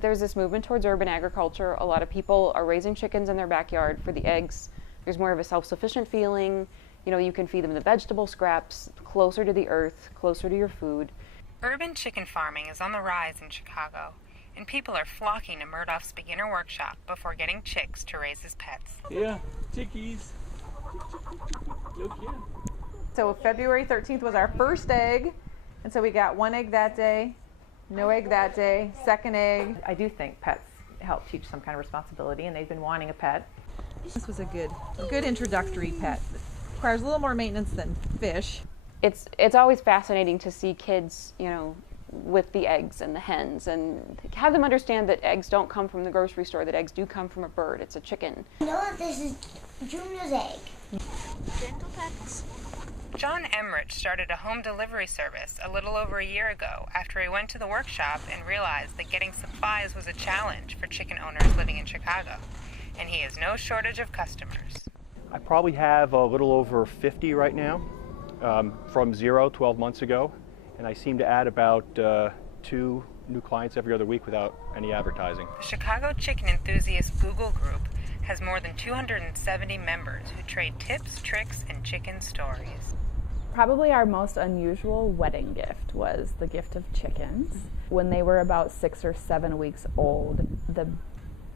There's this movement towards urban agriculture. A lot of people are raising chickens in their backyard for the eggs. There's more of a self-sufficient feeling. You know, you can feed them the vegetable scraps, closer to the earth, closer to your food. Urban chicken farming is on the rise in Chicago, and people are flocking to Murdoff's beginner workshop before getting chicks to raise as pets. Yeah, chickies. Look, yeah. So February 13th was our first egg, and so we got one egg that day, no egg that day, second egg. I do think pets help teach some kind of responsibility, and they've been wanting a pet. This was a good introductory pet. Requires a little more maintenance than fish. It's always fascinating to see kids, you know, with the eggs and the hens, and have them understand that eggs don't come from the grocery store, that eggs do come from a bird. It's a chicken. You know what? This is Junior's egg. Gentle pets. John Emmerich started a home delivery service a little over a year ago after he went to the workshop and realized that getting supplies was a challenge for chicken owners living in Chicago. And he has no shortage of customers. I probably have a little over 50 right now, from 12 months ago. And I seem to add about 2 new clients every other week without any advertising. The Chicago Chicken Enthusiast Google group has more than 270 members who trade tips, tricks, and chicken stories. Probably our most unusual wedding gift was the gift of chickens. When they were about 6 or 7 weeks old, the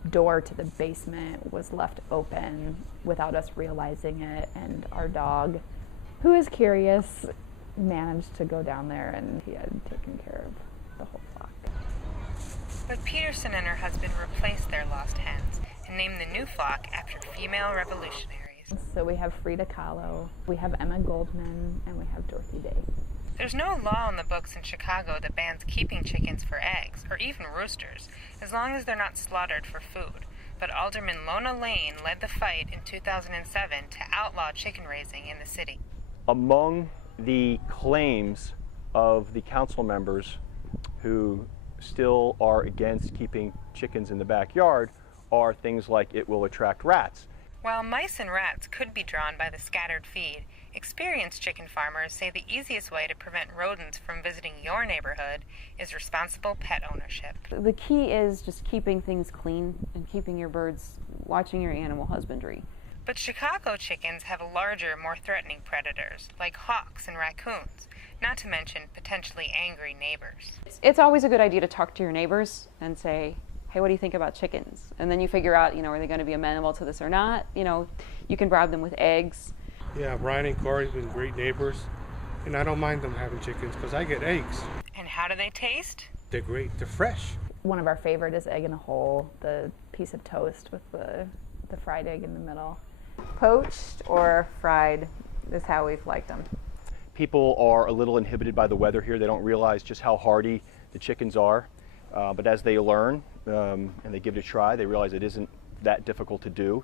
door to the basement was left open without us realizing it, and our dog, who is curious, managed to go down there, and he had taken care of the whole flock. But Peterson and her husband replaced their lost hens and named the new flock after female revolutionaries. So we have Frida Kahlo, we have Emma Goldman, and we have Dorothy Day. There's no law in the books in Chicago that bans keeping chickens for eggs, or even roosters, as long as they're not slaughtered for food. But Alderman Lona Lane led the fight in 2007 to outlaw chicken raising in the city. Among the claims of the council members who still are against keeping chickens in the backyard are things like it will attract rats. While mice and rats could be drawn by the scattered feed, experienced chicken farmers say the easiest way to prevent rodents from visiting your neighborhood is responsible pet ownership. The key is just keeping things clean and keeping your birds, watching your animal husbandry. But Chicago chickens have larger, more threatening predators, like hawks and raccoons, not to mention potentially angry neighbors. It's always a good idea to talk to your neighbors and say, hey, what do you think about chickens? And then you figure out, you know, are they going to be amenable to this or not? You know, you can bribe them with eggs. Yeah, Brian and Corey have been great neighbors, and I don't mind them having chickens because I get eggs. And how do they taste? They're great. They're fresh. One of our favorite is egg in a hole, the piece of toast with the fried egg in the middle. Poached or fried is how we've liked them. People are a little inhibited by the weather here. They don't realize just how hardy the chickens are. But as they learn and they give it a try, they realize it isn't that difficult to do.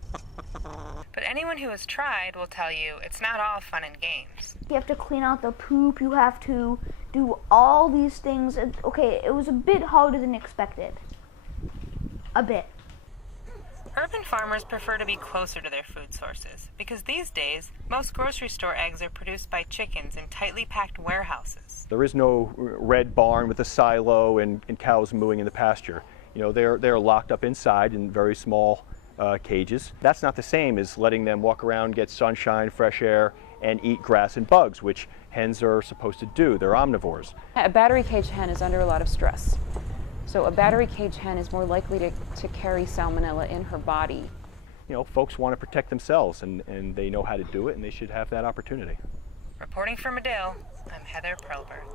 But anyone who has tried will tell you it's not all fun and games. You have to clean out the poop. You have to do all these things. Okay, it was a bit harder than expected. A bit. Urban farmers prefer to be closer to their food sources because these days, most grocery store eggs are produced by chickens in tightly packed warehouses. There is no red barn with a silo and cows mooing in the pasture. You know, they're locked up inside in very small cages. That's not the same as letting them walk around, get sunshine, fresh air, and eat grass and bugs, which hens are supposed to do. They're omnivores. A battery cage hen is under a lot of stress. So a battery cage hen is more likely to carry salmonella in her body. You know, folks want to protect themselves, and they know how to do it, and they should have that opportunity. Reporting for Medill, I'm Heather Perlberg.